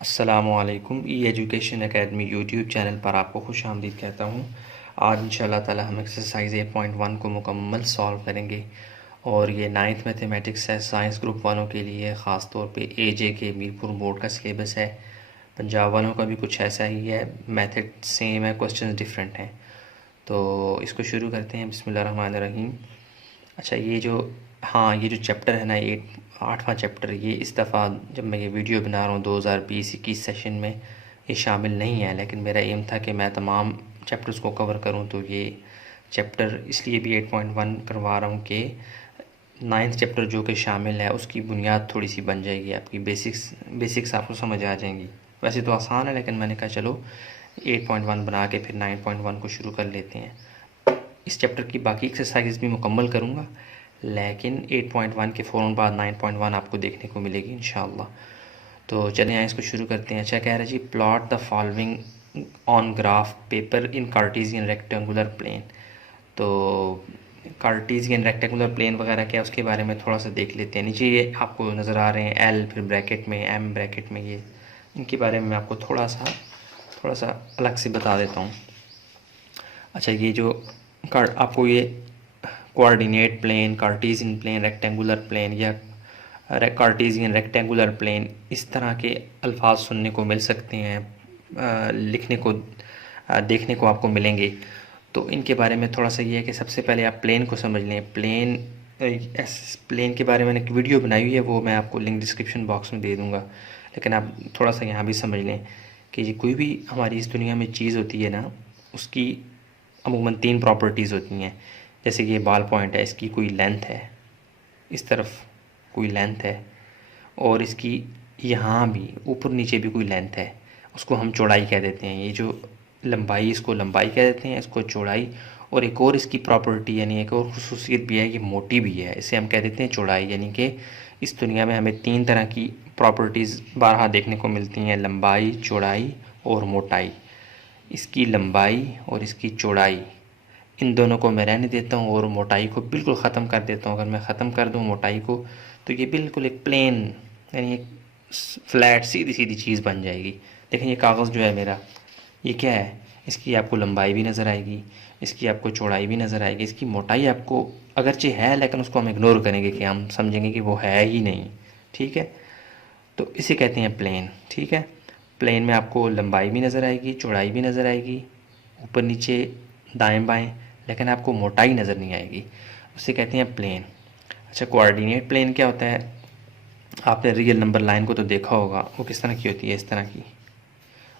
अस्सलामुअलैकुम। ई education academy YouTube channel पर आपको खुश आमदीद कहता हूँ। आज इंशाल्लाह ताला हम एक्सरसाइज 8.1 को मुकम्मल सॉल्व करेंगे और ये नाइन्थ मैथमेटिक्स है, साइंस ग्रुप वालों के लिए। ख़ास तौर पे एजे के मीरपुर बोर्ड का सिलेबस है। पंजाब वालों का भी कुछ ऐसा ही है, मेथड सेम है, क्वेश्चन डिफरेंट हैं। तो इसको शुरू करते हैं। बिस्मिल्लाहिर्रहमानिर्रहीम। अच्छा, ये जो चैप्टर है ना, ये 8वां चैप्टर, ये इस दफ़ा जब मैं ये वीडियो बना रहा हूँ 2020-21 सेशन में ये शामिल नहीं है, लेकिन मेरा एम था कि मैं तमाम चैप्टर्स को कवर करूँ। तो ये चैप्टर इसलिए भी 8.1 करवा रहा हूँ कि नाइन्थ चैप्टर जो कि शामिल है उसकी बुनियाद थोड़ी सी बन जाएगी, आपकी बेसिक्स आपको समझ आ जाएंगी। वैसे तो आसान है, लेकिन मैंने कहा चलो 8.1 बना के फिर 9.1 को शुरू कर लेते हैं। इस चैप्टर की बाकी एक्सरसाइज भी मुकम्मल करूँगा, लेकिन 8.1 के फ़ौरन बाद 9.1 आपको देखने को मिलेगी इंशाअल्लाह। तो चलें यहाँ इसको शुरू करते हैं। अच्छा, कह रहा है जी, plot the following on graph paper in Cartesian rectangular plane. तो कार्टेशियन रेक्टेंगुलर प्लेन वगैरह क्या है उसके बारे में थोड़ा सा देख लेते हैं। नीचे ये आपको नज़र आ रहे हैं एल, फिर ब्रैकेट में एम, ब्रैकेट में ये, इनके बारे में मैं आपको थोड़ा सा अलग से बता देता हूँ। अच्छा, ये जो आपको ये coordinate plane, Cartesian plane, rectangular plane या कार्टेशियन रेक्टेंगुलर प्लेन, इस तरह के अल्फाज सुनने को मिल सकते हैं, लिखने को देखने को आपको मिलेंगे। तो इनके बारे में थोड़ा सा ये है कि सबसे पहले आप प्लेन को समझ लें। प्लेन के बारे में मैंने एक वीडियो बनाई हुई है, वो मैं आपको लिंक डिस्क्रिप्शन बॉक्स में दे दूँगा। लेकिन आप थोड़ा सा यहाँ भी समझ लें कि ये कोई भी हमारी इस दुनिया में चीज़ होती है ना, उसकी अमूमन 3 प्रॉपर्टीज़ होती हैं। जैसे कि ये बॉल पॉइंट है, इसकी कोई लेंथ है, इस तरफ कोई लेंथ है, और इसकी यहाँ भी ऊपर नीचे भी कोई लेंथ है, उसको हम चौड़ाई कह देते हैं। ये जो लंबाई, इसको लंबाई कह देते हैं, इसको चौड़ाई। और एक और इसकी प्रॉपर्टी यानी एक और खुसूसियत भी है, ये मोटी भी है, इसे हम कह देते हैं चौड़ाई। यानी कि इस दुनिया में हमें 3 तरह की प्रॉपर्टीज़ बारहा देखने को मिलती हैं, लंबाई, चौड़ाई और मोटाई। इसकी लंबाई और इसकी चौड़ाई, इन दोनों को मैं रहने देता हूँ और मोटाई को बिल्कुल ख़त्म कर देता हूँ। अगर मैं ख़त्म कर दूँ मोटाई को, तो ये बिल्कुल एक प्लेन यानी एक फ्लैट सीधी सीधी चीज़ बन जाएगी। लेकिन ये कागज़ जो है मेरा, ये क्या है, इसकी आपको लंबाई भी नज़र आएगी, इसकी आपको चौड़ाई भी नज़र आएगी, इसकी मोटाई आपको अगरचे है, लेकिन उसको हम इग्नोर करेंगे कि हम समझेंगे कि वो है ही नहीं। ठीक है, तो इसे कहते हैं प्लेन। ठीक है, प्लेन में आपको लंबाई भी नज़र आएगी, चौड़ाई भी नज़र आएगी, ऊपर नीचे दाएं बाएं, लेकिन आपको मोटाई नज़र नहीं आएगी, उसे कहते हैं प्लेन। अच्छा, कोऑर्डिनेट प्लेन क्या होता है? आपने रियल नंबर लाइन को तो देखा होगा, वो किस तरह की होती है, इस तरह की।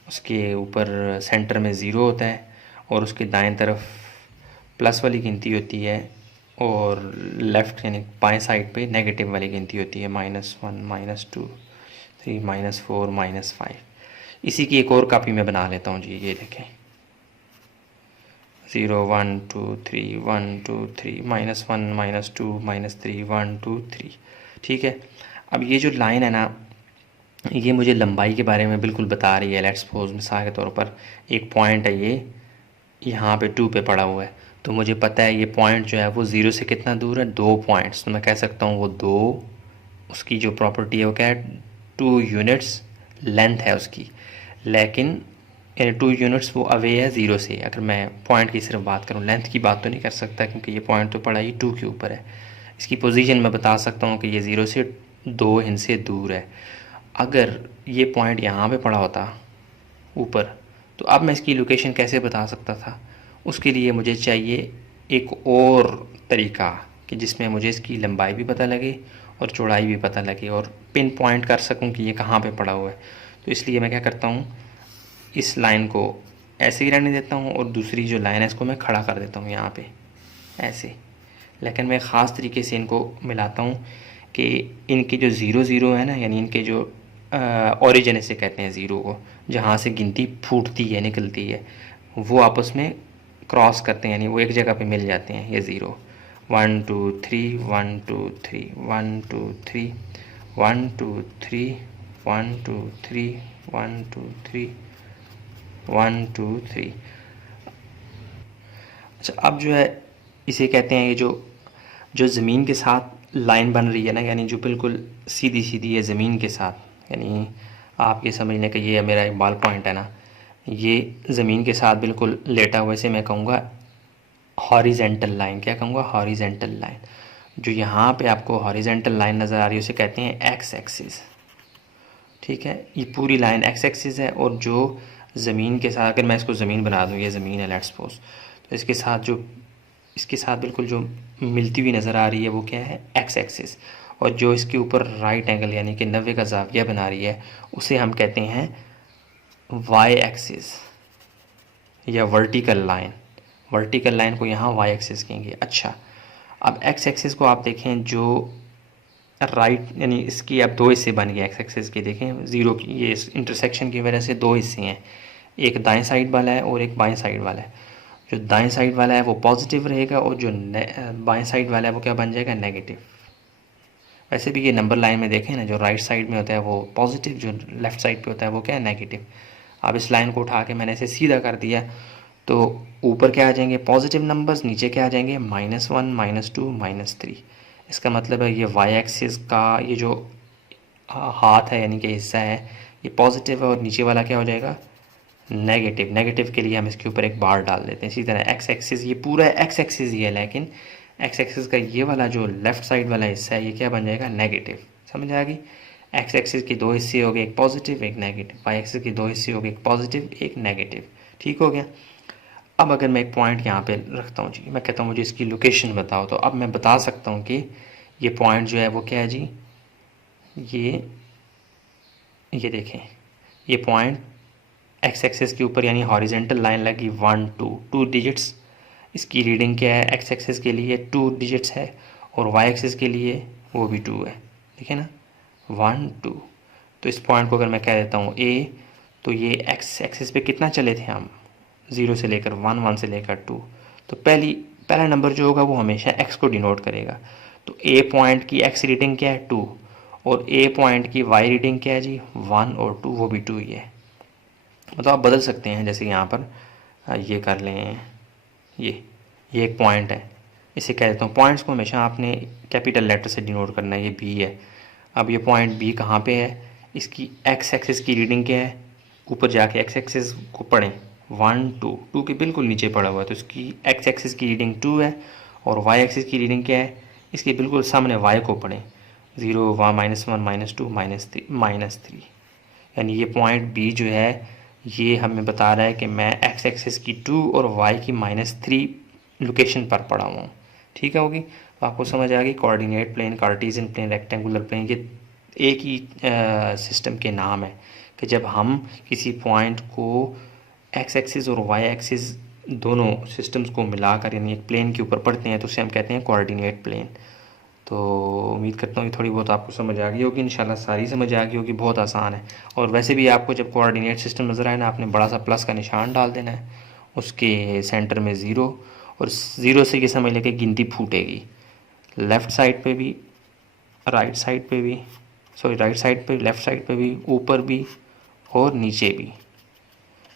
उसके ऊपर सेंटर में ज़ीरो होता है और उसके दाएं तरफ प्लस वाली गिनती होती है, और लेफ़्ट यानी बाएं साइड पे नेगेटिव वाली गिनती होती है, -1, -2, 3, -4, -5। इसी की एक और कापी मैं बना लेता हूँ जी, ये देखें, 0, 1, 2, 3, 1, 2, 3, -1, -2, -3, 1, 2, 3। ठीक है, अब ये जो लाइन है ना, ये मुझे लंबाई के बारे में बिल्कुल बता रही है। लेट्स सपोज मिसाल के तौर पर एक पॉइंट है, ये यहाँ पे 2 पे पड़ा हुआ है, तो मुझे पता है ये पॉइंट जो है वो 0 से कितना दूर है, 2 पॉइंट्स। तो मैं कह सकता हूँ वो 2, उसकी जो प्रॉपर्टी है वो क्या है, 2 यूनिट्स लेंथ है उसकी। लेकिन यानी 2 यूनिट्स वो अवे है 0 से। अगर मैं पॉइंट की सिर्फ बात करूँ, लेंथ की बात तो नहीं कर सकता, क्योंकि ये पॉइंट तो पड़ा ही 2 के ऊपर है। इसकी पोजीशन मैं बता सकता हूँ कि ये 0 से 2 इनसे दूर है। अगर ये पॉइंट यहाँ पे पड़ा होता ऊपर, तो अब मैं इसकी लोकेशन कैसे बता सकता था? उसके लिए मुझे चाहिए एक और तरीका कि जिसमें मुझे इसकी लंबाई भी पता लगे और चौड़ाई भी पता लगे और पिन पॉइंट कर सकूं कि ये कहाँ पे पड़ा हुआ है। तो इसलिए मैं क्या करता हूँ, इस लाइन को ऐसे ही रहने देता हूँ और दूसरी जो लाइन है इसको मैं खड़ा कर देता हूँ यहाँ पे ऐसे। लेकिन मैं ख़ास तरीके से इनको मिलाता हूँ कि इनके जो 0, 0 है ना, यानी इनके जो ओरिजिन इसे कहते हैं ज़ीरो को, जहाँ से गिनती फूटती है, निकलती है, वो आपस में क्रॉस करते हैं, यानी वो एक जगह पे मिल जाते हैं ये ज़ीरो। 1, 2, 3, 1, 2, 3, 1, 2, 3, 1, 2, 3, 1, 2, 3, 1, 2, 3, 1, 2, 3। अच्छा, अब जो है इसे कहते हैं, ये जो जो ज़मीन के साथ लाइन बन रही है ना, यानी जो बिल्कुल सीधी सीधी है ज़मीन के साथ, यानी आप ये समझ लें कि ये मेरा एक बॉल पॉइंट है ना, ये ज़मीन के साथ बिल्कुल लेटा हुआ, इसे मैं कहूँगा हॉरिजेंटल लाइन। क्या कहूँगा? Horizontal line. जो यहाँ पे आपको हॉरिजेंटल लाइन नज़र आ रही है उसे कहते हैं एक्स एक्सिस। ठीक है, ये पूरी लाइन एक्स एक्सिस है, और जो ज़मीन के साथ, अगर मैं इसको ज़मीन बना दूँ, ये ज़मीन है लेट्स सपोज, तो इसके साथ बिल्कुल जो मिलती हुई नज़र आ रही है वो क्या है? X axis. और जो इसके ऊपर राइट एंगल यानी कि 90 का ज़ाविया बना रही है उसे हम कहते हैं वाई एक्सिस या वर्टिकल लाइन। वर्टिकल लाइन को यहाँ वाई एक्सिस कहेंगे। अच्छा, अब एक्स एक्सिस को आप देखें, जो राइट यानी इसकी अब दो हिस्से बन गए एक्स एक्सिस के। देखें ज़ीरो की ये इंटरसेक्शन की वजह से दो हिस्से हैं, एक दाएं साइड वाला है और एक बाएं साइड वाला है। जो दाएं साइड वाला है वो पॉजिटिव रहेगा और जो बाएं साइड वाला है वो क्या बन जाएगा? नेगेटिव। वैसे भी ये नंबर लाइन में देखें ना, जो राइट साइड में होता है वो पॉजिटिव, जो लेफ़्ट साइड पे होता है वो क्या है? नेगेटिव। अब इस लाइन को उठा के मैंने इसे सीधा कर दिया, तो ऊपर क्या आ जाएंगे? पॉजिटिव नंबर्स, नीचे क्या आ जाएंगे? -1, -2, -3। इसका मतलब है ये वाई एक्सिस का ये जो हाथ है यानी कि हिस्सा है ये पॉजिटिव है, और नीचे वाला क्या हो जाएगा? नेगेटिव। नेगेटिव के लिए हम इसके ऊपर एक बार डाल देते हैं। इसी तरह एक्स एक्सिस, ये पूरा एक्स एक्सिस ही है, लेकिन एक्स एक्सिस का ये वाला जो लेफ़्ट साइड वाला हिस्सा है ये क्या बन जाएगा? नेगेटिव। समझ आ गई? एक्स एक्सिस के दो हिस्से हो गए, एक पॉजिटिव एक नेगेटिव। वाई एक्सिस के दो हिस्से हो गए, एक पॉजिटिव एक नेगेटिव। ठीक हो गया। अब अगर मैं एक पॉइंट यहाँ पे रखता हूँ जी, मैं कहता हूँ मुझे इसकी लोकेशन बताओ, तो अब मैं बता सकता हूँ कि ये पॉइंट जो है वो क्या है जी? ये देखें, ये पॉइंट एक्स एक्सिस के ऊपर यानी हॉरिजेंटल लाइन लगी 1 2 डिजिट्स। इसकी रीडिंग क्या है? एक्स एक्सिस के लिए 2 डिजिट्स है, और वाई एक्सिस के लिए वो भी 2 है। ठीक है ना, 1 2। तो इस पॉइंट को अगर मैं कह देता हूँ ए, तो ये एक्स एक्सिस पे कितना चले थे हम? 0 से लेकर 1, 1 से लेकर 2। तो पहला नंबर जो होगा वो हमेशा एक्स को डिनोट करेगा। तो ए पॉइंट की एक्स रीडिंग क्या है? 2, और ए पॉइंट की वाई रीडिंग क्या है जी? 1 और 2, वो भी 2 ही है। मतलब आप बदल सकते हैं, जैसे यहाँ पर ये कर लें, ये एक पॉइंट है, इसे कह देता हूँ। पॉइंट्स को हमेशा आपने कैपिटल लेटर से डिनोट करना है। ये बी है। अब ये पॉइंट बी कहाँ पे है? इसकी एक्स एक्सिस की रीडिंग क्या है? ऊपर जाके एक्स एक्सिस को पढ़ें, 1 2 के बिल्कुल नीचे पड़ा हुआ है, तो इसकी एक्स एक्सिस की रीडिंग 2 है, और वाई एक्सिस की रीडिंग क्या है? इसके बिल्कुल सामने वाई को पढ़ें, 0 -1 -2 -3। यानी ये पॉइंट बी जो है ये हमें बता रहा है कि मैं एक्स एक्सिस की 2 और वाई की -3 लोकेशन पर पड़ा हुआ हूँ। ठीक है होगी? तो आपको समझ आ गई coordinate plane, Cartesian plane, rectangular plane, ये एक ही सिस्टम के नाम है कि जब हम किसी पॉइंट को एक्स एक्सिस और वाई एक्सिस दोनों सिस्टम्स को मिलाकर यानी एक प्लेन के ऊपर पढ़ते हैं तो उसे हम कहते हैं कोऑर्डिनेट प्लेन। तो उम्मीद करता हूँ कि थोड़ी बहुत आपको समझ आ गई होगी, इंशाल्लाह सारी समझ आ गई होगी। बहुत आसान है। और वैसे भी आपको जब कोऑर्डिनेट सिस्टम नज़र आए ना, आपने बड़ा सा प्लस का निशान डाल देना है, उसके सेंटर में 0, और 0 से ये समझ लें कि गिनती फूटेगी, लेफ़्ट साइड पे भी, राइट साइड पे भी, राइट साइड पे, लेफ़्ट साइड पे भी, ऊपर भी और नीचे भी।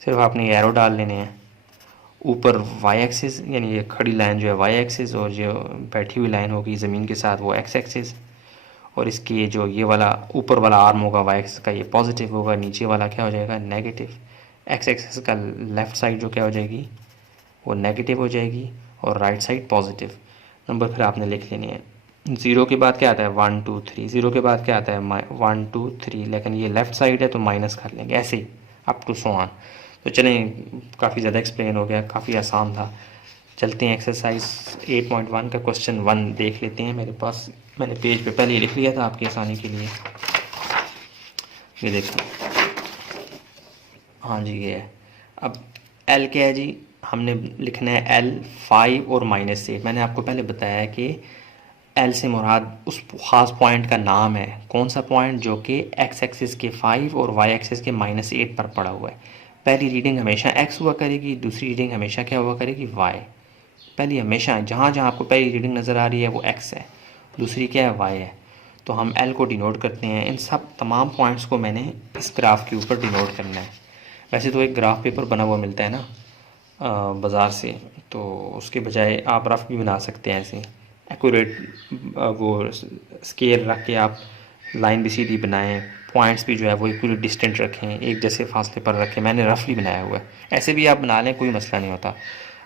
सिर्फ आपने एरो डाल लेने हैं। ऊपर वाई एक्सिस यानी ये खड़ी लाइन जो है वाई एक्सिस, और जो बैठी हुई लाइन होगी ज़मीन के साथ वो एक्स एक्सिस, और इसकी जो ये वाला ऊपर वाला आर्म होगा वाई एक्सिस का ये पॉजिटिव होगा, नीचे वाला क्या हो जाएगा? नेगेटिव। एक्स एक्सिस का लेफ़्ट साइड जो क्या हो जाएगी? वो नेगेटिव हो जाएगी, और राइट साइड पॉजिटिव। नंबर फिर आपने लिख लेने हैं। 0 के बाद क्या आता है? 1 2 3। 0 के बाद क्या आता है? 1 2 3, लेकिन ये लेफ़्ट साइड है तो माइनस कर लेंगे, ऐसे ही अप टू सो ऑन। तो चलें, काफ़ी ज़्यादा एक्सप्लेन हो गया, काफ़ी आसान था। चलते हैं एक्सरसाइज 8.1 का क्वेश्चन 1 देख लेते हैं। मेरे पास मैंने पेज पे पहले ही लिख लिया था आपकी आसानी के लिए। ये देखो, हाँ जी ये है। अब एल क्या है जी? हमने लिखना है एल 5 और -8। मैंने आपको पहले बताया कि एल से मुराद उस ख़ास पॉइंट का नाम है। कौन सा पॉइंट? जो कि एक्स एक्सिस के 5 और वाई एक्सिस के -8 पर पड़ा हुआ है। पहली रीडिंग हमेशा एक्स हुआ करेगी, दूसरी रीडिंग हमेशा क्या हुआ करेगी? वाई। पहली हमेशा जहाँ जहाँ आपको पहली रीडिंग नज़र आ रही है वो एक्स है, दूसरी क्या है? वाई है। तो हम एल को डिनोट करते हैं। इन सब तमाम पॉइंट्स को मैंने इस ग्राफ के ऊपर डिनोट करना है। वैसे तो एक ग्राफ पेपर बना हुआ मिलता है ना बाज़ार से, तो उसके बजाय आप रफ भी बना सकते हैं ऐसे एक्यूरेट, वो स्केल रख के आप लाइन भी सीधी बनाएं, पॉइंट्स भी जो है वो इक्वली डिस्टेंट रखें, एक जैसे फासले पर रखें। मैंने रफली बनाया हुआ है, ऐसे भी आप बना लें, कोई मसला नहीं होता,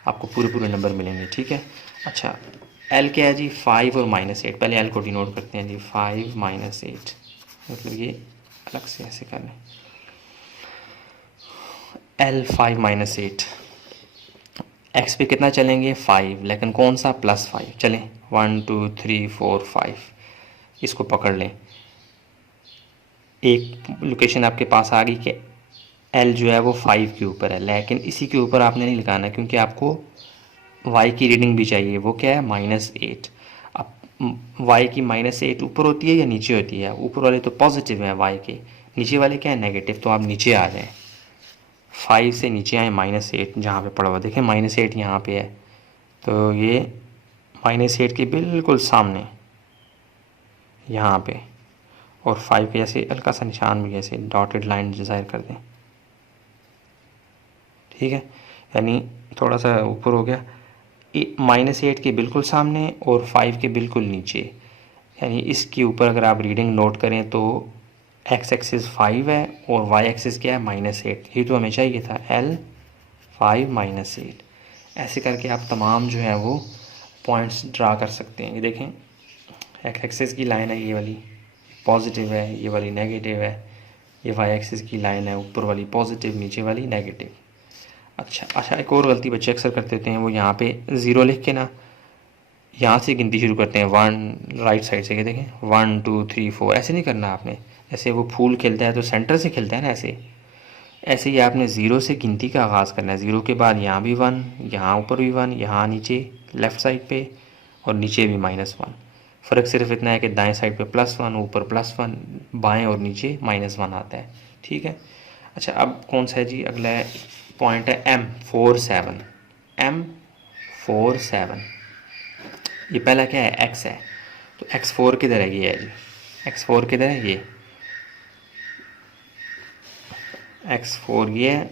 आपको पूरे पूरे नंबर मिलेंगे। ठीक है। अच्छा, एल क्या है जी? 5 और -8। पहले एल को डिनोट करते हैं जी, 5 - 8, मतलब ये अलग से ऐसे कर लें, एल 5 - 8। एक्स पे कितना चलेंगे? 5, लेकिन कौन सा? +5। चलें 1 2 3 4 5, इसको पकड़ लें। एक लोकेशन आपके पास आ गई कि एल जो है वो 5 के ऊपर है, लेकिन इसी के ऊपर आपने नहीं लिखाना क्योंकि आपको वाई की रीडिंग भी चाहिए। वो क्या है? -8। अब वाई की -8 ऊपर होती है या नीचे होती है? ऊपर वाले तो पॉजिटिव है वाई के, नीचे वाले क्या है? नेगेटिव। तो आप नीचे आ जाएं, 5 से नीचे आए, -8 जहाँ पे पड़ा हुआ देखें, -8 यहाँ पे है, तो ये -8 के बिल्कुल सामने यहाँ पे, और 5 के जैसे हल्का सा निशान भी ऐसे डॉटेड लाइन ज़ाहिर कर दें। ठीक है, यानी थोड़ा सा ऊपर हो गया, -8 के बिल्कुल सामने और 5 के बिल्कुल नीचे, यानी इसके ऊपर अगर आप रीडिंग नोट करें तो एक्स एक्सिस 5 है और वाई एक्सिस क्या है? -8। ये तो हमें चाहिए था, L 5 - 8। ऐसे करके आप तमाम जो है वो पॉइंट्स ड्रा कर सकते हैं। ये देखें, एक्स एक्सिस की लाइन है ये वाली, पॉजिटिव है, ये वाली नेगेटिव है। ये वाई एक्सिस की लाइन है, ऊपर वाली पॉजिटिव, नीचे वाली नेगेटिव। अच्छा, एक और गलती बच्चे अक्सर कर देते हैं, वो यहाँ पे 0 लिख के ना यहाँ से गिनती शुरू करते हैं, 1 राइट साइड से, देखें 1 2 3 4। ऐसे नहीं करना आपने, ऐसे वो फूल खेलता है तो सेंटर से खेलता है ना, ऐसे ही आपने 0 से गिनती का आगाज़ करना है। 0 के बाद यहाँ भी 1, यहाँ ऊपर भी 1, यहाँ नीचे लेफ़्ट साइड पे और नीचे भी -1। फ़र्क सिर्फ इतना है कि दाएं साइड पे +1, ऊपर +1, बाएं और नीचे -1 आता है। ठीक है। अच्छा, अब कौन सा है जी? अगला पॉइंट है M47। M47, ये पहला क्या है? x है, तो x4 किधर है? ये है जी, x4 किधर है? ये x4 ये है,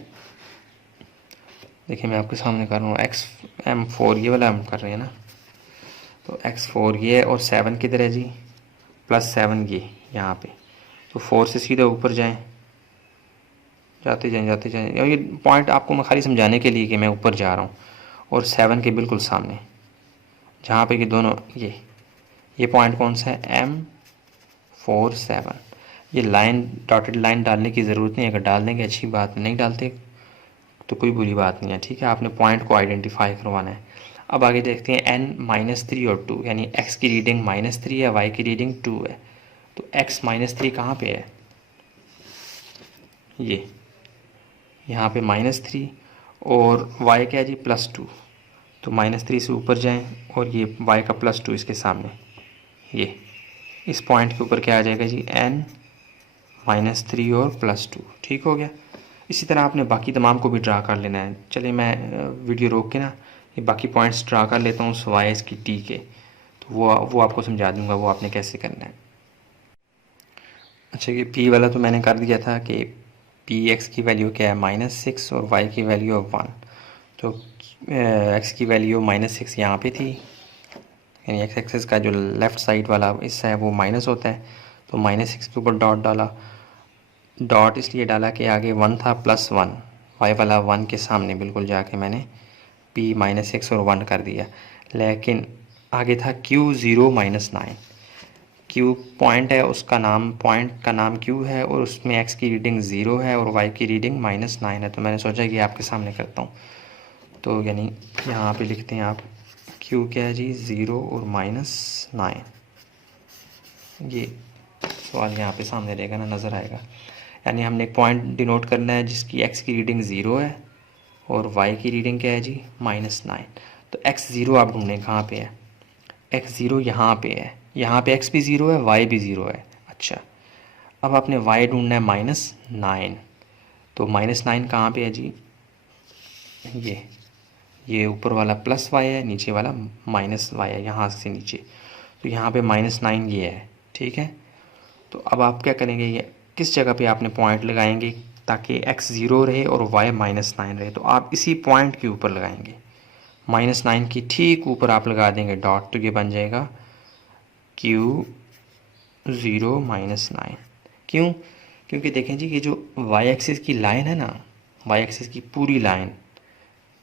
देखिए मैं आपके सामने कर रहा हूँ, M4 ये वाला हम कर रहे हैं ना, तो x4 ये है, और 7 किधर है जी? +7 ये यहाँ पे, तो 4 से सीधे ऊपर जाएं, जाते जाएं। और ये पॉइंट आपको मैं खाली समझाने के लिए कि मैं ऊपर जा रहा हूँ, और 7 के बिल्कुल सामने जहाँ पे ये दोनों, ये पॉइंट कौन सा है? M47। ये लाइन, डॉटेड लाइन डालने की ज़रूरत नहीं है, अगर डाल देंगे अच्छी बात, नहीं डालते तो कोई बुरी बात नहीं है। ठीक है, आपने पॉइंट को आइडेंटिफाई करवाना है। अब आगे देखते हैं n -3 और 2, यानी x की रीडिंग -3 है, y की रीडिंग 2 है, तो x -3 कहाँ पे है? ये यहाँ पे -3, और y क्या है जी? +2, तो -3 से ऊपर जाएं और ये y का +2 इसके सामने, ये इस पॉइंट के ऊपर क्या आ जाएगा जी? n -3 और +2। ठीक हो गया। इसी तरह आपने बाकी तमाम को भी ड्रा कर लेना है। चलिए मैं वीडियो रोक के ना ये बाकी पॉइंट्स ड्रा कर लेता हूँ सवाए इसकी टी के, तो वो आपको समझा दूंगा वो आपने कैसे करना है। अच्छा, ये पी वाला तो मैंने कर दिया था कि पी एक्स की वैल्यू क्या है? -6 और वाई की वैल्यू है 1। तो एक्स की वैल्यू -6 यहाँ पे थी, यानी एक्स एक्सिस का जो लेफ़्ट साइड वाला हिस्सा है वो माइनस होता है, तो -6 के ऊपर डॉट डाला। डॉट इसलिए डाला कि आगे 1 था, +1, वाई वाला 1 के सामने बिल्कुल जाके मैंने p -6 और 1 कर दिया। लेकिन आगे था Q0 - 9। Q पॉइंट है, उसका नाम, पॉइंट का नाम Q है, और उसमें x की रीडिंग 0 है और y की रीडिंग -9 है। तो मैंने सोचा कि आपके सामने करता हूँ, तो यानी यहाँ पे लिखते हैं आप, Q क्या है जी? 0 और -9। ये सवाल यहाँ पे सामने रहेगा ना, नज़र आएगा। यानी हमने एक पॉइंट डिनोट करना है जिसकी x की रीडिंग 0 है और y की रीडिंग क्या है जी? -9। तो x0 आप ढूंढें कहाँ पे है? x0 यहाँ पे है, यहाँ पे x भी 0 है, y भी 0 है। अच्छा, अब आपने y ढूंढना है -9, तो -9 कहाँ पे है जी? ये ऊपर वाला +y है, नीचे वाला -y है, यहाँ से नीचे, तो यहाँ पे -9 ये है। ठीक है, तो अब आप क्या करेंगे, ये किस जगह पे आपने पॉइंट लगाएंगे ताकि x 0 रहे और y -9 रहे? तो आप इसी पॉइंट के ऊपर लगाएंगे, -9 की ठीक ऊपर आप लगा देंगे डॉट, तो ये बन जाएगा Q0 - 9। क्यों? क्योंकि देखें जी, ये जो वाई एक्सिस की लाइन है ना, वाई एक्सिस की पूरी लाइन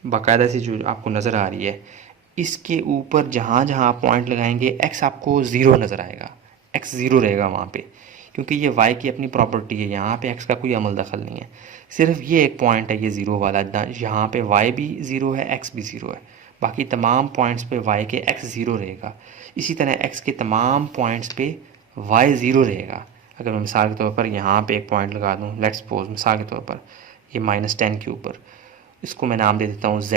बाकायदा से जो आपको नज़र आ रही है, इसके ऊपर जहाँ जहाँ आप पॉइंट लगाएंगे एक्स आपको ज़ीरो नज़र आएगा, एक्स ज़ीरो रहेगा वहाँ पे, क्योंकि ये वाई की अपनी प्रॉपर्टी है, यहाँ पे एक्स का कोई अमल दखल नहीं है। सिर्फ ये एक पॉइंट है ये ज़ीरो वाला, यहाँ पे वाई भी ज़ीरो है, एक्स भी ज़ीरो है, बाकी तमाम पॉइंट्स पे वाई के एक्स ज़ीरो रहेगा। इसी तरह एक्स के तमाम पॉइंट्स पे वाई ज़ीरो रहेगा। अगर मैं मिसाल के तौर पर यहाँ पे एक पॉइंट लगा दूँ, लेट्स सपोज मिसाल के तौर पर ये -10 के ऊपर, इसको मैं नाम दे देता हूँ z,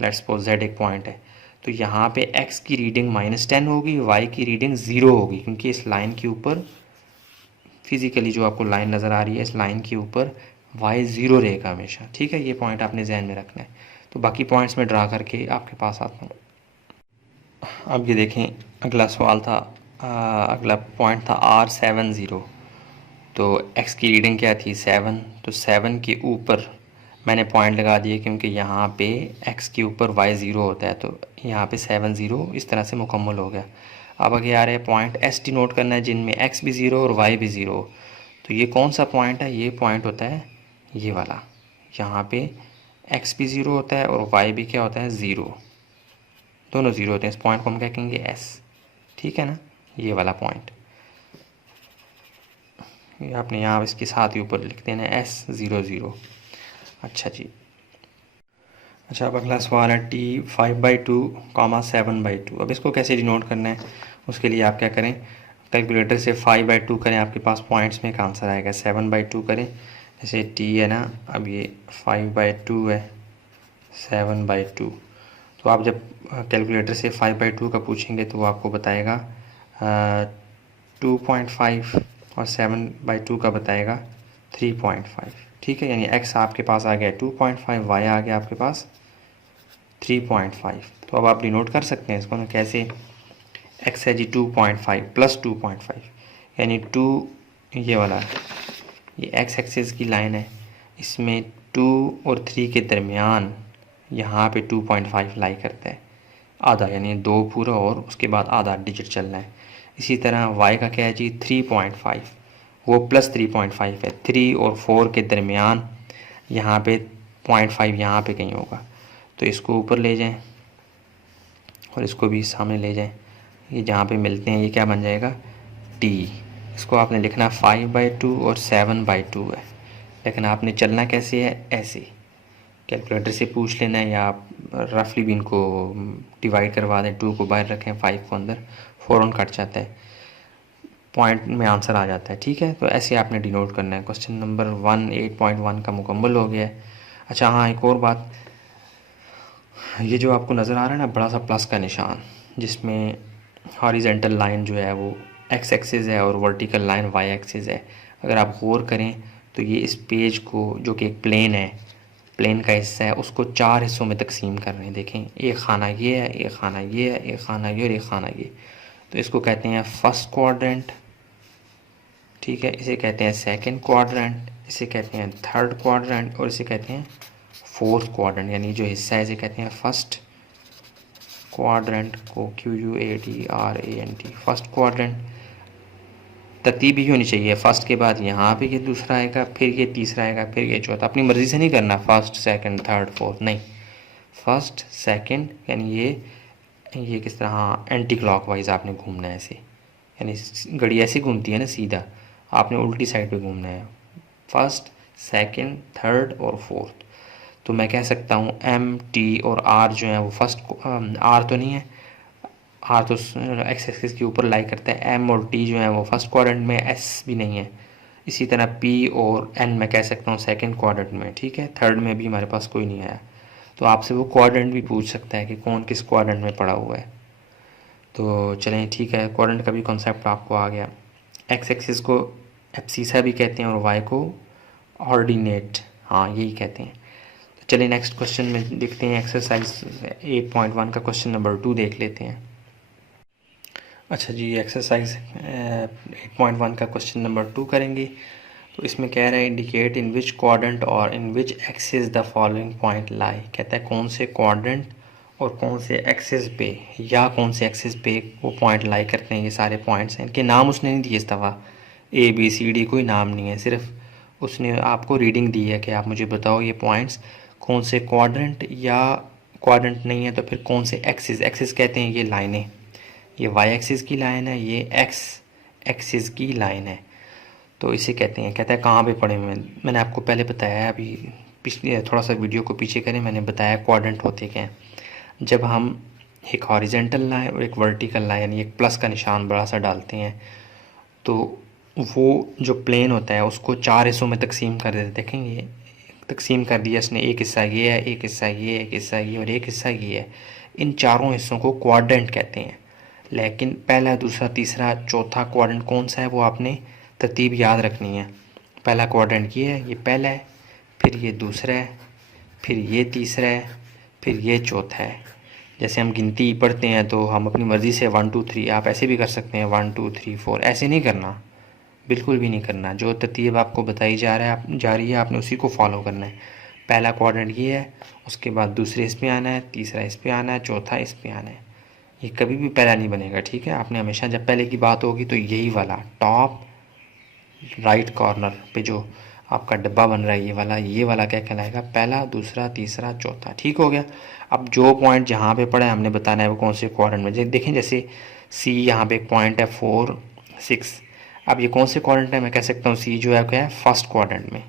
लेट्स सपोज z एक पॉइंट है, तो यहाँ पे x की रीडिंग -10 होगी, y की रीडिंग 0 होगी, क्योंकि इस लाइन के ऊपर फिज़िकली जो आपको लाइन नज़र आ रही है, इस लाइन के ऊपर y 0 रहेगा हमेशा। ठीक है, ये पॉइंट आपने जहन में रखना है। तो बाकी पॉइंट्स में ड्रा करके आपके पास आता हूँ। अब ये देखें, अगला सवाल था, अगला पॉइंट था R70। तो x की रीडिंग क्या थी 7, तो 7 के ऊपर मैंने पॉइंट लगा दिए, क्योंकि यहाँ पे x के ऊपर y 0 होता है, तो यहाँ पे 7 0 इस तरह से मुकम्मल हो गया। अब आगे आ रहे हैं पॉइंट s डिनोट करना है जिनमें x भी 0 और y भी 0। तो ये कौन सा पॉइंट है, ये पॉइंट होता है ये वाला, यहाँ पे x भी 0 होता है और y भी क्या होता है 0, दोनों 0 होते हैं। इस पॉइंट को हम क्या कहेंगे s, ठीक है ना, ये वाला पॉइंट। ये आपने यहाँ इसके साथ ही ऊपर लिख देना है S0 0। अच्छा जी, अच्छा अब अगला सवाल है T 5/2, 7/2। अब इसको कैसे डिनोट करना है, उसके लिए आप क्या करें, कैलकुलेटर से 5/2 करें, आपके पास पॉइंट्स में एक आंसर आएगा। 7/2 करें, जैसे T है ना, अब ये 5/2 है, 7/2। तो आप जब कैलकुलेटर से 5/2 का पूछेंगे तो वो आपको बताएगा 2.5 और 7/2 का बताएगा 3.5। ठीक है, यानी x आपके पास आ गया 2.5, y आ गया आपके पास 3.5। तो अब आप डिनोट कर सकते हैं इसको ना, कैसे, x है जी 2.5 प्लस 2.5, यानी 2 ये वाला, ये x एक्सिस की लाइन है, इसमें 2 और 3 के दरमियान यहाँ पे 2.5 लाई करता है, आधा, यानी 2 पूरा और उसके बाद आधा डिजिट चलना है। इसी तरह y का क्या है जी 3.5, वो प्लस 3.5 है, 3 और 4 के दरमियान यहाँ पे 0.5 यहाँ पे कहीं होगा, तो इसको ऊपर ले जाएं और इसको भी सामने ले जाएं, ये जहाँ पे मिलते हैं ये क्या बन जाएगा t। इसको आपने लिखना 5/2 और 7/2 है, लेकिन आपने चलना कैसे है, ऐसे कैलकुलेटर से पूछ लेना है, या आप रफली भी इनको डिवाइड करवा दें, 2 को बाहर रखें 5 को अंदर, फ़ौरन कट जाता है, पॉइंट में आंसर आ जाता है। ठीक है, तो ऐसे आपने डिनोट करना है। क्वेश्चन नंबर 1 8.1 का मुकम्मल हो गया है। अच्छा हाँ, एक और बात, ये जो आपको नज़र आ रहा है ना बड़ा सा प्लस का निशान, जिसमें हॉरिजेंटल लाइन जो है वो x एक्सिस है और वर्टिकल लाइन y एक्सिस है, अगर आप गौर करें तो ये इस पेज को, जो कि एक प्लेन है, प्लेन का हिस्सा है, उसको 4 हिस्सों में तकसीम कर रहे हैं। देखें, एक खाना ये है, एक खाना ये है, एक खाना ये और एक खाना ये। तो इसको कहते हैं फर्स्ट क्वाड्रेंट, ठीक है, इसे कहते हैं सेकंड क्वाड्रेंट, इसे कहते हैं थर्ड क्वाड्रेंट और इसे कहते हैं फोर्थ क्वाड्रेंट। यानी जो हिस्सा है इसे कहते हैं फर्स्ट क्वाड्रेंट को QUADRANT, फर्स्ट क्वाड्रेंट। तरतीब ही होनी चाहिए, फर्स्ट के बाद यहाँ पे ये दूसरा आएगा, फिर ये तीसरा आएगा, फिर ये चौथा। अपनी मर्ज़ी से नहीं करना फर्स्ट सेकंड थर्ड फोर्थ, नहीं, फर्स्ट सेकंड, यानी ये किस तरह, हाँ, एंटी क्लॉकवाइज आपने घूमना है ऐसे, यानी घड़ी ऐसे घूमती है ना सीधा, आपने उल्टी साइड पे घूमना है, फर्स्ट सेकंड थर्ड और फोर्थ। तो मैं कह सकता हूँ MT और R जो है वो फर्स्ट, R तो नहीं है, R तो एक्स एक्सिस के ऊपर लाई करता है, M और T जो है वो फर्स्ट क्वाड्रेंट में, S भी नहीं है। इसी तरह P और N मैं कह सकता हूँ सेकंड क्वाड्रेंट में, ठीक है, थर्ड में भी हमारे पास कोई नहीं आया। तो आपसे वो क्वाड्रेंट भी पूछ सकता है कि कौन किस क्वाड्रेंट में पड़ा हुआ है। तो चलें ठीक है, क्वाड्रेंट का भी कॉन्सेप्ट आपको आ गया। एक्स एक्सिस को एब्सिसा भी कहते हैं और वाई को ऑर्डिनेट, हाँ यही कहते हैं। तो चलिए नेक्स्ट क्वेश्चन में देखते हैं, एक्सरसाइज 8.1 का क्वेश्चन नंबर 2 देख लेते हैं। अच्छा जी, एक्सरसाइज 8.1 का क्वेश्चन नंबर 2 करेंगे। तो इसमें कह रहा है इंडिकेट इन विच क्वाड्रेंट और in which axis the following point lie. कहता है कौन से क्वाड्रेंट और कौन से एक्सिस पे या कौन से एक्सिस पे वो पॉइंट लाई करते हैं। ये सारे पॉइंट्स हैं, इनके नाम उसने नहीं दिए इस दफ़ा, ABCD कोई नाम नहीं है, सिर्फ उसने आपको रीडिंग दी है कि आप मुझे बताओ ये पॉइंट्स कौन से क्वाड्रेंट, या क्वाड्रेंट नहीं है तो फिर कौन से एक्सिस, एक्सिस कहते हैं ये लाइनें, ये वाई एक्सिस की लाइन है, ये एक्स एक्सिस की लाइन है, तो इसे कहते हैं। कहता है कहाँ पे पढ़े हुए हैं, मैंने आपको पहले बताया है, अभी पिछले थोड़ा सा वीडियो को पीछे करें, मैंने बताया क्वाड्रेंट होते क्या हैं। जब हम एक हॉरिजेंटल लाइन और एक वर्टिकल लाइन यानी एक प्लस का निशान बड़ा सा डालते हैं तो वो जो प्लेन होता है उसको 4 हिस्सों में तकसीम कर देते। देखेंगे तकसीम कर दिया इसने, एक हिस्सा ये है, एक हिस्सा ये, एक हिस्सा ये और एक हिस्सा ये है। इन चारों हिस्सों को क्वाड्रेंट कहते हैं। लेकिन पहला, दूसरा, तीसरा, चौथा क्वाड्रेंट कौन सा है वो आपने तरतीब याद रखनी है। पहला क्वाड्रेंट ये है, ये पहला है, फिर ये दूसरा है, फिर ये तीसरा है, फिर ये चौथा है। जैसे हम गिनती पढ़ते हैं तो हम अपनी मर्ज़ी से 1 2 3, आप ऐसे भी कर सकते हैं 1 2 3 4, ऐसे नहीं करना, बिल्कुल भी नहीं करना। जो तरतीब आपको बताई जा रही है आपने उसी को फॉलो करना है। पहला क्वाड्रेंट ये है, उसके बाद दूसरे इस पे आना है, तीसरा इस पे आना है, चौथा इस पे आना है। ये कभी भी पहला नहीं बनेगा, ठीक है। आपने हमेशा जब पहले की बात होगी तो यही वाला टॉप राइट कॉर्नर पे जो आपका डब्बा बन रहा है ये वाला क्या कहलाएगा, पहला, दूसरा, तीसरा, चौथा। ठीक हो गया। अब जो पॉइंट जहाँ पे पड़ा है हमने बताना है वो कौन से क्वाड्रेंट में। देखें जैसे सी यहाँ पे एक पॉइंट है 4 6, अब ये कौन से क्वाड्रेंट है, मैं कह सकता हूँ सी जो है क्या है फर्स्ट क्वाड्रेंट में,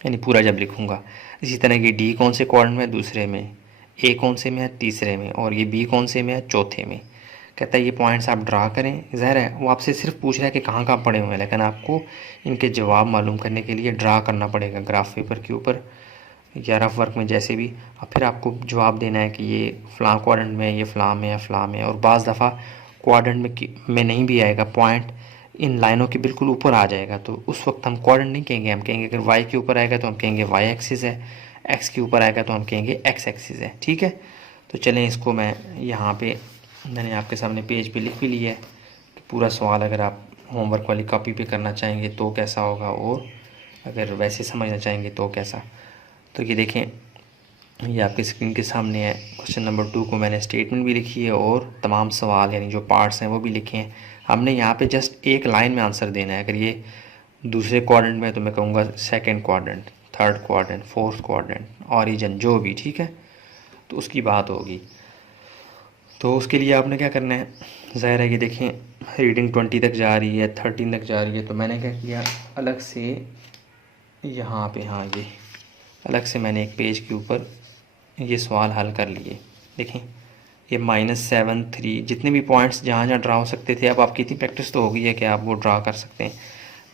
यानी पूरा जब लिखूँगा। इसी तरह की डी कौन से क्वाड्रेंट में, दूसरे में, ए कौन से में है, तीसरे में, और ये बी कौन से में है, चौथे में। कहता है ये पॉइंट्स आप ड्रा करें। ज़ाहिर है वो आपसे सिर्फ पूछ रहा है कि कहाँ कहाँ पड़े हुए हैं, लेकिन आपको इनके जवाब मालूम करने के लिए ड्रा करना पड़ेगा ग्राफ पेपर के ऊपर या रफ वर्क में जैसे भी। और फिर आपको जवाब देना है कि ये फ़लाँ क्वाड्रेंट में, ये फ़लाँ में, या फ़लाँ में। और बाज़ दफ़ा क्वाड्रेंट में नहीं भी आएगा, पॉइंट इन लाइनों के बिल्कुल ऊपर आ जाएगा, तो उस वक्त हम क्वाड्रेंट नहीं कहेंगे, हम कहेंगे अगर वाई के ऊपर आएगा तो हम कहेंगे वाई एक्सिस है, एक्स के ऊपर आएगा तो हम कहेंगे एक्स एक्सिस है। ठीक है, तो चलें इसको मैं यहाँ पे मैंने आपके सामने पेज पे लिख भी लिया है कि पूरा सवाल अगर आप होमवर्क वाली कॉपी पे करना चाहेंगे तो कैसा होगा, और अगर वैसे समझना चाहेंगे तो कैसा। तो ये देखें, ये आपकी स्क्रीन के सामने है। क्वेश्चन नंबर 2 को मैंने स्टेटमेंट भी लिखी है और तमाम सवाल यानी जो पार्ट्स हैं वो भी लिखे हैं। हमने यहाँ पे जस्ट एक लाइन में आंसर देना है। अगर ये दूसरे क्वाड्रेंट में तो मैं कहूँगा second quadrant, third quadrant, fourth quadrant, origin, जो भी, ठीक है, तो उसकी बात होगी। तो उसके लिए आपने क्या करना है, ज़ाहिर है कि देखें रीडिंग 20 तक जा रही है, 13 तक जा रही है, तो मैंने क्या किया अलग से यहाँ पे, हाँ ये अलग से मैंने एक पेज के ऊपर ये सवाल हल कर लिए। देखें ये -7 3 जितने भी पॉइंट्स जहाँ जहाँ ड्रा हो सकते थे, अब आपकी इतनी प्रैक्टिस तो हो गई है कि आप वो ड्रा कर सकते हैं।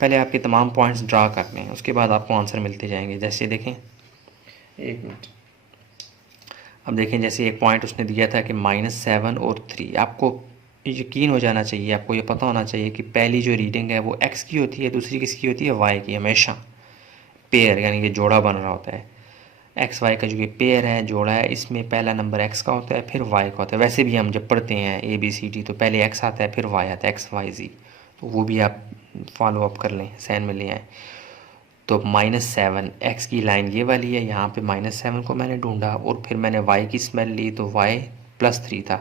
पहले आपके तमाम पॉइंट्स ड्रा कर लें, उसके बाद आपको आंसर मिलते जाएंगे। जैसे देखें, एक मिनट, अब देखें जैसे एक पॉइंट उसने दिया था कि -7 और 3। आपको यकीन हो जाना चाहिए, आपको ये पता होना चाहिए कि पहली जो रीडिंग है वो x की होती है, दूसरी किसकी होती है, y की। हमेशा पेयर यानी कि जोड़ा बन रहा होता है, एक्स वाई का जो ये पेयर है, जोड़ा है, इसमें पहला नंबर x का होता है फिर y का होता है। वैसे भी हम जब पढ़ते हैं ABCD तो पहले x आता है फिर y आता है, XYZ, तो वो भी आप फॉलो अप कर लें, सहन में ले आएँ। तो -7 x की लाइन ये वाली है, यहाँ पे -7 को मैंने ढूंढा और फिर मैंने y की स्मेल ली तो y +3 था,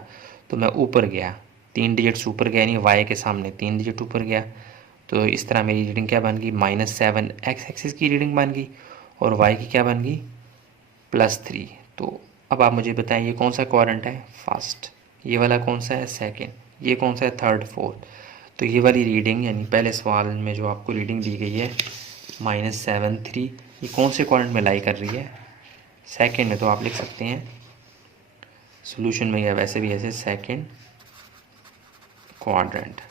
तो मैं ऊपर गया, 3 डिजिट्स ऊपर गया, यानी y के सामने 3 डिजिट ऊपर गया। तो इस तरह मेरी रीडिंग क्या बन गई, -7 x एक्सिस की रीडिंग बन गई और y की क्या बन गई, +3। तो अब आप मुझे बताएं ये कौन सा क्वाड्रेंट है, फर्स्ट, ये वाला कौन सा है, सेकेंड, ये कौन सा है, थर्ड, फोर्थ। तो ये वाली रीडिंग यानी पहले सवाल में जो आपको रीडिंग दी गई है -7 3, ये कौन से क्वाड्रेंट में लाई कर रही है, सेकंड में। तो आप लिख सकते हैं सॉल्यूशन में या वैसे भी ऐसे सेकंड क्वाड्रेंट।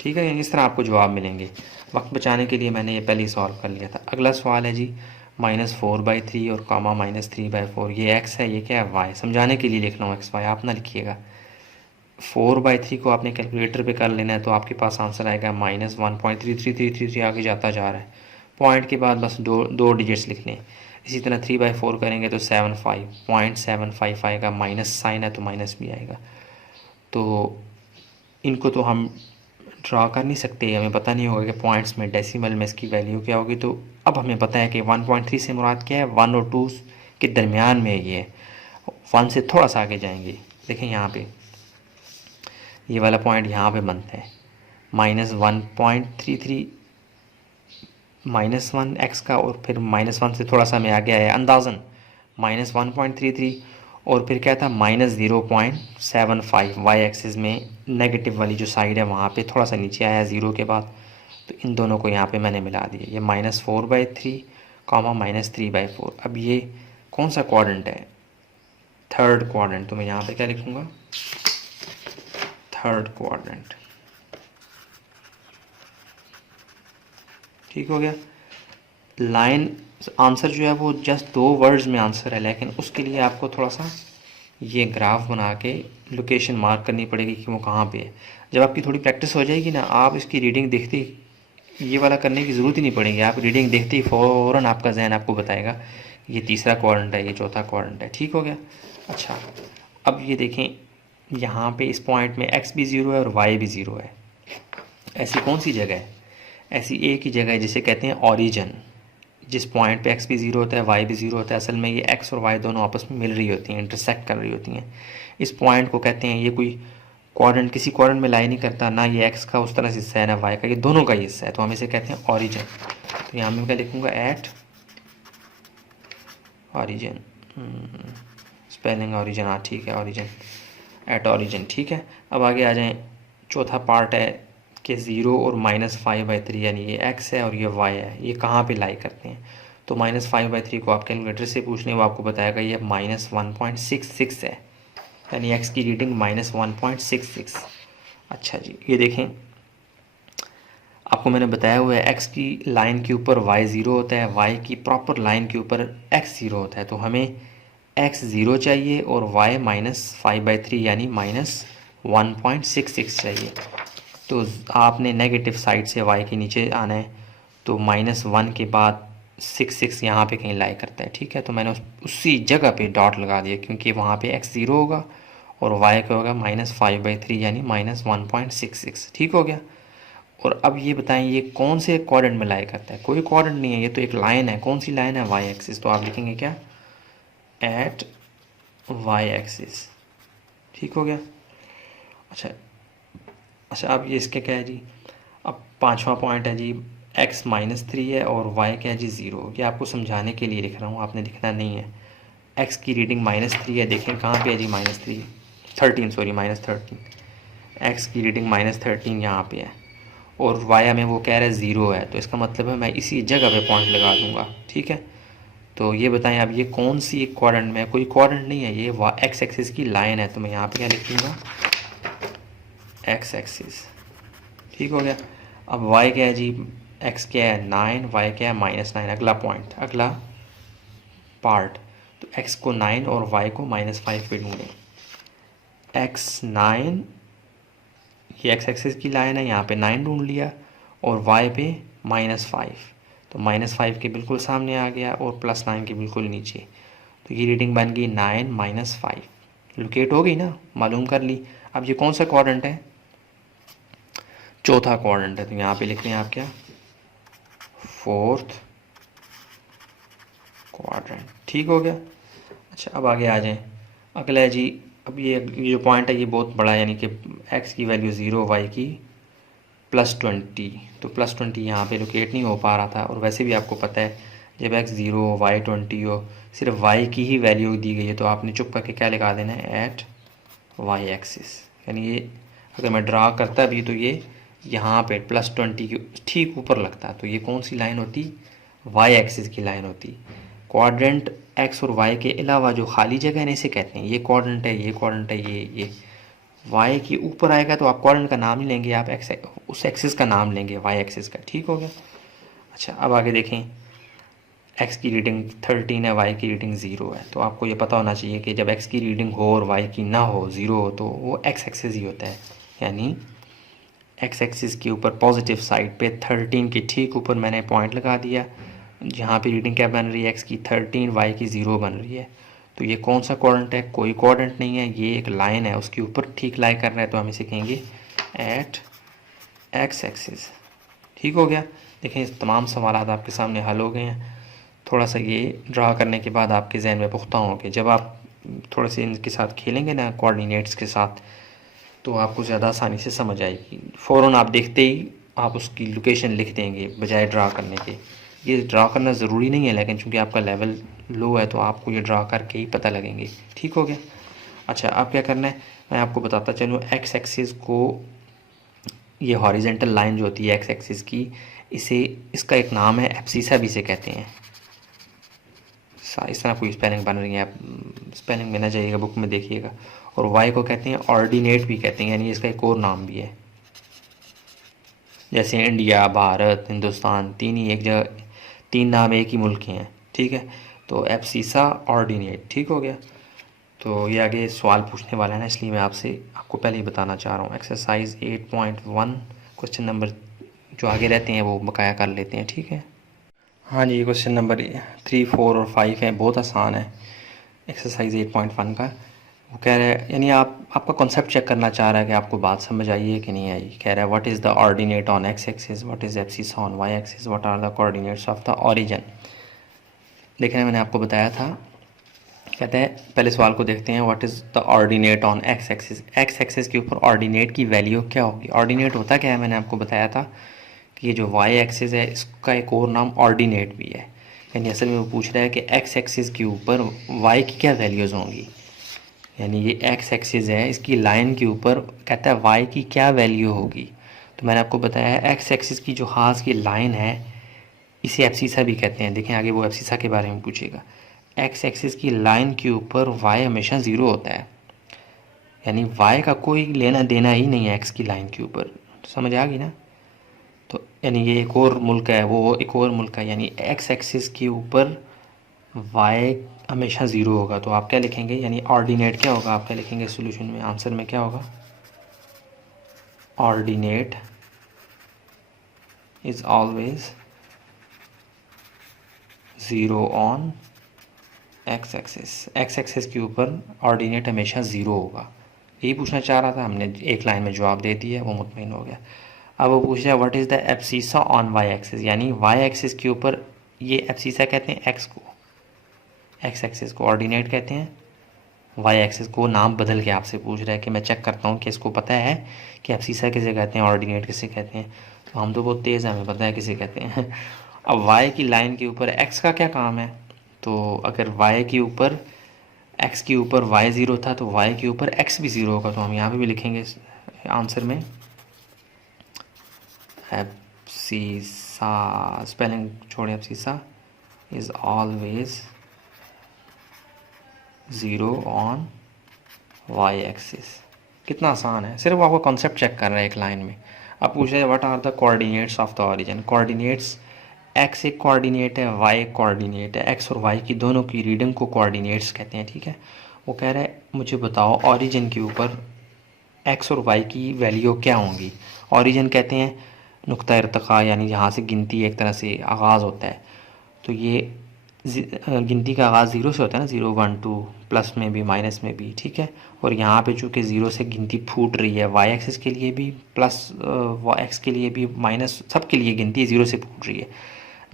ठीक है, इस तरह आपको जवाब मिलेंगे। वक्त बचाने के लिए मैंने ये पहले ही सॉल्व कर लिया था। अगला सवाल है जी -4/3 और कामा -3/4। ये x है, ये क्या है, y। समझाने के लिए लिख रहा हूँ x y, आप ना लिखिएगा। 4/3 को आपने कैलकुलेटर पे कर लेना है तो आपके पास आंसर आएगा -1.33333 आगे जाता जा रहा है। पॉइंट के बाद बस दो डिजिट्स लिख लें। इसी तरह 3/4 करेंगे तो 75.755 आएगा, माइनस साइन है तो माइनस भी आएगा। तो इनको तो हम ड्रा कर नहीं सकते, हमें पता नहीं होगा कि पॉइंट्स में डेसिमल में इसकी वैल्यू क्या होगी। तो अब हमें पता है कि 1.3 से मुराद क्या है, 1 और 2 के दरमियान में ये है। 1 से थोड़ा सा आगे जाएंगे, देखें यहाँ पे ये वाला पॉइंट यहाँ पे बनता है, -1.33 -1 एक्स का, और फिर -1 से थोड़ा सा मैं आगे आया अंदाज़न -1.33, और फिर क्या था -0.75 वाई एक्सिस में नेगेटिव वाली जो साइड है वहाँ पे थोड़ा सा नीचे आया 0 के बाद। तो इन दोनों को यहाँ पे मैंने मिला दिया, ये -4/3 कॉमा -3/4। अब ये कौन सा क्वाड्रेंट है? Third quadrant. तो मैं यहाँ पे क्या लिखूँगा? Third quadrant. ठीक हो गया। लाइन आंसर जो है वो जस्ट 2 वर्ड्स में आंसर है, लेकिन उसके लिए आपको थोड़ा सा ये ग्राफ बना के लोकेशन मार्क करनी पड़ेगी कि वो कहाँ पे है। जब आपकी थोड़ी प्रैक्टिस हो जाएगी ना, आप इसकी रीडिंग देखते ही ये वाला करने की ज़रूरत ही नहीं पड़ेगी। आप रीडिंग देखते ही फ़ौरन आपका जहन आपको बताएगा ये तीसरा क्वाड्रेंट है, ये चौथा क्वाड्रेंट है। ठीक हो गया। अच्छा, अब ये देखें, यहाँ पे इस पॉइंट में x भी 0 है और y भी 0 है। ऐसी कौन सी जगह है? ऐसी एक ही जगह है जिसे कहते हैं ऑरिजन। जिस पॉइंट पे x भी 0 होता है, y भी 0 होता है, असल में ये x और y दोनों आपस में मिल रही होती हैं, इंटरसेक्ट कर रही होती हैं। इस पॉइंट को कहते हैं, ये कोई क्वाड्रेंट किसी क्वाड्रेंट में लाई नहीं करता, ना ये x का उस तरह से हिस्सा है ना y का, ये दोनों का ही हिस्सा है, तो हम इसे कहते हैं ऑरिजन। तो यहाँ मैं क्या लिखूँगा? Eight origin. स्पेलिंग ऑरिजन, हाँ ठीक है, ऑरिजन, एट ऑरिजन। ठीक है। अब आगे आ जाएँ, चौथा पार्ट है कि 0 और -5/3, यानी ये x है और ये y है, ये कहाँ पे लाई करते हैं? तो -5/3 को आप कैलकुलेटर से पूछ लें, वो आपको बताएगा ये -1.66 है, यानी x की रीडिंग -1.66। अच्छा जी, ये देखें, आपको मैंने बताया हुआ है x की लाइन के ऊपर y 0 होता है, y की प्रॉपर लाइन के ऊपर x 0 होता है। तो हमें x 0 चाहिए और y -5/3 यानी -1.66 चाहिए। तो आपने नेगेटिव साइड से y के नीचे आना है, तो -1 के बाद 66 यहाँ पे कहीं लाई करता है। ठीक है, तो मैंने उसी जगह पे डॉट लगा दिया, क्योंकि वहाँ पे x 0 होगा और y का होगा -5/3 यानी -1.66। ठीक हो गया। और अब ये बताएं, ये कौन से क्वाड्रेंट में लाई करता है? कोई क्वाड्रेंट नहीं है, ये तो एक लाइन है। कौन सी लाइन है? y axis. तो आप लिखेंगे क्या? At y axis. ठीक हो गया। अच्छा, अब ये इसके क्या है जी? अब पांचवा पॉइंट है जी, x -3 है और y क्या है जी? 0। ये आपको समझाने के लिए लिख रहा हूँ, आपने लिखना नहीं है। x की रीडिंग -3 है, देखें कहाँ पे है जी? -13 सॉरी -13। x की रीडिंग -13 यहाँ पे है और y हमें वो कह रहा है 0 है, तो इसका मतलब है मैं इसी जगह पे पॉइंट लगा दूंगा। ठीक है, तो ये बताएं अब ये कौन सी क्वाड्रेंट में? कोई क्वाड्रेंट नहीं है, ये x एक्सिस की लाइन है, तो मैं यहाँ पे क्या लिख दूँगा? x axis. ठीक हो गया। अब y क्या है जी? x क्या है? 9, y क्या है? -9। अगला पॉइंट, अगला पार्ट, तो x को 9 और y को -5 पे ढूंढें। x 9, ये x एक्सिस की लाइन है, यहाँ पे 9 ढूंढ लिया और y पे -5, तो -5 के बिल्कुल सामने आ गया और +9 के बिल्कुल नीचे। तो ये रीडिंग बन गई 9 - 5। लोकेट हो गई ना, मालूम कर ली। अब ये कौन सा क्वाड्रेंट है? चौथा क्वाड्रेंट है, तो यहाँ पे लिख लें आप क्या? Fourth quadrant. ठीक हो गया। अच्छा, अब आगे आ जाएं। अगला है जी, अब ये जो पॉइंट है ये बहुत बड़ा है, यानी कि x की वैल्यू 0, y की +20। तो +20 यहाँ पे लोकेट नहीं हो पा रहा था, और वैसे भी आपको पता है जब x 0 हो, y 20 हो, सिर्फ y की ही वैल्यू दी गई है, तो आपने चुप करके क्या लगा देना है? At y axis. यानी ये अगर मैं ड्रा करता भी तो ये यहाँ पे +20 के ठीक ऊपर लगता है, तो ये कौन सी लाइन होती? y एक्सिस की लाइन होती। क्वाड्रेंट x और y के अलावा जो खाली जगह है इसे कहते हैं, ये क्वाड्रेंट है, ये क्वाड्रेंट है, ये y के ऊपर आएगा तो आप क्वाड्रेंट का नाम ही लेंगे, आप उस एक्सिस का नाम लेंगे, y एक्सिस का। ठीक हो गया। अच्छा, अब आगे देखें, x की रीडिंग 13 है, y की रीडिंग 0 है, तो आपको ये पता होना चाहिए कि जब x की रीडिंग हो और y की ना हो, 0 हो, तो वो x एक्सिस ही होता है। यानी x एक्सिस के ऊपर पॉजिटिव साइड पे 13 के ठीक ऊपर मैंने पॉइंट लगा दिया, जहाँ पे रीडिंग क्या बन रही है? x की 13, y की 0 बन रही है। तो ये कौन सा क्वाड्रेंट है? कोई क्वाड्रेंट नहीं है, ये एक लाइन है, उसके ऊपर ठीक लाई कर रहा है, तो हम इसे कहेंगे एट x एक्सिस। ठीक हो गया। देखें, तमाम सवाल आपके सामने हल हो गए हैं। थोड़ा सा ये ड्रा करने के बाद आपके जहन में पुख्ता होंगे। जब आप थोड़े से इनके साथ खेलेंगे ना, कोऑर्डिनेट्स के साथ, तो आपको ज़्यादा आसानी से समझ आएगी। फ़ौरन आप देखते ही आप उसकी लोकेशन लिख देंगे बजाय ड्रा करने के। ये ड्रा करना ज़रूरी नहीं है, लेकिन चूँकि आपका लेवल लो है तो आपको ये ड्रा करके ही पता लगेंगे। ठीक हो गया। अच्छा, अब क्या करना है मैं आपको बताता चलूँ। एक्स एक्सिस को, ये हॉरिजेंटल लाइन जो होती है एक्स एक्सिस की, इसका एक नाम है एब्सिसा भी इसे कहते हैं। इस तरह कोई स्पेलिंग बन रही है, आप स्पेलिंग में ना जाइएगा, बुक में देखिएगा। और वाई को कहते हैं ऑर्डिनेट भी कहते हैं, यानी इसका एक और नाम भी है। जैसे इंडिया, भारत, हिंदुस्तान, तीन ही एक जगह, तीन नाम एक ही मुल्क के हैं। ठीक है, तो एब्सिसा ऑर्डिनेट। ठीक हो गया। तो ये आगे सवाल पूछने वाला है ना, इसलिए मैं आपको पहले ही बताना चाह रहा हूँ। एक्सरसाइज 8.1 क्वेश्चन नंबर जो आगे रहते हैं वो बकाया कर लेते हैं। ठीक है। हाँ जी, क्वेश्चन नंबर 3, 4 और 5 है, बहुत आसान है एक्सरसाइज 8.1 का। वो कह रहा है, यानी आपका कॉन्सेप्ट चेक करना चाह रहा है कि आपको बात समझ आई है कि नहीं आई। कह रहा है what is the ordinate on x axis, what is abscissa on y axis, what are the coordinates of the origin. देखने मैंने आपको बताया था। कहते हैं पहले सवाल को देखते हैं, what is the ordinate on x axis. X axis के ऊपर ऑर्डिनेट की वैल्यू क्या होगी। ऑर्डिनेट होता क्या है, मैंने आपको बताया था कि ये जो वाई एक्सिस है इसका एक और नाम ऑर्डिनेट भी है। यानी असल में वो पूछ रहा है कि एक्स एक्सिस के ऊपर वाई की क्या वैल्यूज़ होंगी। यानी ये एक्स एक्सिस है, इसकी लाइन के ऊपर कहता है वाई की क्या वैल्यू होगी। तो मैंने आपको बताया है एक्स एक्सिस की जो हाथ की लाइन है इसे एब्सिसा भी कहते हैं। देखें आगे वो एब्सिसा के बारे में पूछेगा। एक्स एक्सिस की लाइन के ऊपर वाई हमेशा ज़ीरो होता है, यानी वाई का कोई लेना देना ही नहीं है एक्स की लाइन के ऊपर। समझ आ गई ना। तो यानी ये एक और मुल्क है, वो एक और मुल्क है, यानी एक्स एक्सिस के ऊपर वाई हमेशा ज़ीरो होगा। तो आप क्या लिखेंगे, यानी ऑर्डिनेट क्या होगा, आप क्या लिखेंगे सोल्यूशन में, आंसर में क्या होगा। Ordinate is always zero on x axis. X axis के ऊपर ऑर्डिनेट हमेशा ज़ीरो होगा। यही पूछना चाह रहा था, हमने एक लाइन में जवाब दे दिया, वो मुतमईन हो गया। अब वो पूछ रहा है what is the abscissa on y axis, यानी वाई एक्सिस के ऊपर ये एब्सिसा कहते हैं एक्स को, एक्स एक्सिस को ऑर्डिनेट कहते हैं, वाई एक्सिस को नाम बदल के आपसे पूछ रहा है कि मैं चेक करता हूँ कि इसको पता है कि एब्सिसा किसे कहते हैं, ऑर्डिनेट किसे कहते हैं। तो हम तो बहुत तेज़ हैं, हमें पता है किसे कहते हैं। अब वाई की लाइन के ऊपर एक्स का क्या काम है। तो अगर वाई के ऊपर एक्स के ऊपर वाई ज़ीरो था तो वाई के ऊपर एक्स भी ज़ीरो होगा। तो हम यहाँ पे भी लिखेंगे आंसर में एब्सिसा, स्पेलिंग छोड़े, abscissa is always zero on y axis. कितना आसान है, सिर्फ आपको कॉन्सेप्ट चेक कर रहा है एक लाइन में। अब पूछ रहे हैं what are the coordinates of the origin. Coordinates, x एक कोऑर्डिनेट है, वाई एक कोऑर्डिनेट है। एक्स और वाई की दोनों की रीडिंग को कोऑर्डिनेट्स कहते हैं। ठीक है। वो कह रहा है मुझे बताओ ओरिजिन के ऊपर एक्स और वाई की वैल्यू क्या होंगी। ओरिजिन कहते हैं नुक्ता इर्तिका, यानी जहाँ से गिनती एक तरह से आगाज़ होता है। तो ये गिनती का आगाज़ ज़ीरो से होता है ना, 0 1 2, प्लस में भी माइनस में भी। ठीक है। और यहाँ पे चूँकि ज़ीरो से गिनती फूट रही है, वाई एक्सिस के लिए भी प्लस, एक्स के लिए भी माइनस, सब के लिए गिनती ज़ीरो से फूट रही है।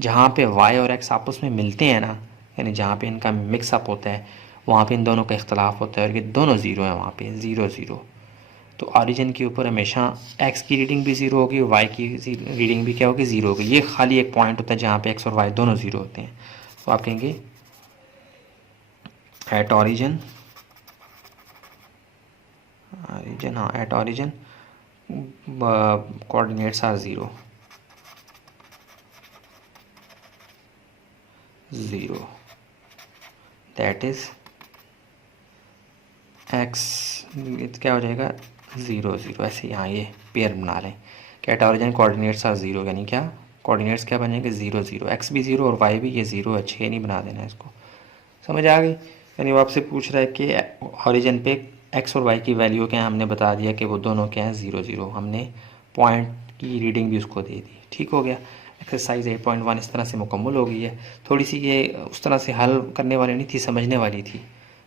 जहाँ पे वाई और एक्स आपस में मिलते हैं ना, यानी जहाँ पे इनका मिक्सअप होता है वहाँ पे इन दोनों का इख्तलाफ होता है और ये दोनों ज़ीरो हैं, वहाँ पे 0 0। तो ऑरिजिन के ऊपर हमेशा एक्स की रीडिंग भी ज़ीरो होगी और वाई की रीडिंग भी क्या होगी, ज़ीरो होगी। ये खाली एक पॉइंट होता है जहाँ पे एक्स और वाई दोनों ज़ीरो होते हैं। तो आप कहेंगे एट ऑरिजिन, हाँ at origin coordinates are 0 0, that is x क्या हो जाएगा 0 0। ऐसे यहाँ ये पेयर बना लें कि एट ऑरिजिन कोऑर्डिनेट्स आर 0, यानी क्या कोऑर्डिनेट्स क्या बनेंगे 0 0, एक्स भी 0 और वाई भी ये 0 है, 6 नहीं बना देना इसको। समझ आ गई। यानी वो आपसे पूछ रहा है कि ऑरिजिन पे एक्स और वाई की वैल्यू क्या है, हमने बता दिया कि वो दोनों क्या हैं 0 0, हमने पॉइंट की रीडिंग भी उसको दे दी। ठीक हो गया। एक्सरसाइज 8.1 इस तरह से मुकम्मल हो गई है। थोड़ी सी ये उस तरह से हल करने वाली नहीं थी, समझने वाली थी।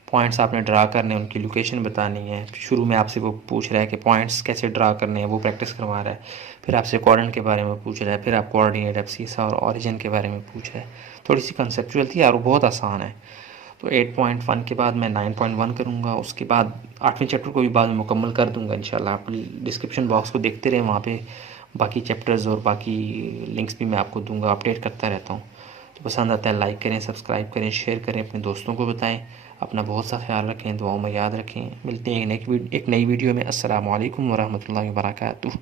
पॉइंट्स आपने ड्रा करने, उनकी लोकेशन बतानी है। शुरू में आपसे वो पूछ रहा है कि पॉइंट्स कैसे ड्रा करने हैं, वो प्रैक्टिस करवा रहा है। फिर आपसे कोऑर्डिनेट के बारे में पूछ रहा है, फिर आप कोऑर्डिनेट, एब्सिसा और ओरिजिन के बारे में पूछ रहा है। थोड़ी सी कंसेप्चुअल थी और बहुत आसान है। तो 8.1 के बाद मैं 9.1 करूँगा, उसके बाद 8वें चैप्टर को भी बाद में मुकम्मल कर दूँगा इंशाल्लाह। आप डिस्क्रिप्शन बॉक्स को देखते रहें, वहाँ पे बाकी चैप्टर्स और बाकी लिंक्स भी मैं आपको दूंगा, अपडेट करता रहता हूँ। तो पसंद आता है लाइक करें, सब्सक्राइब करें, शेयर करें, अपने दोस्तों को बताएं। अपना बहुत सा ख्याल रखें, दुआओं में याद रखें। मिलते हैं एक नई वीडियो में। अस्सलामु अलैकुम वरहमतुल्लाहि वबरकातुहू।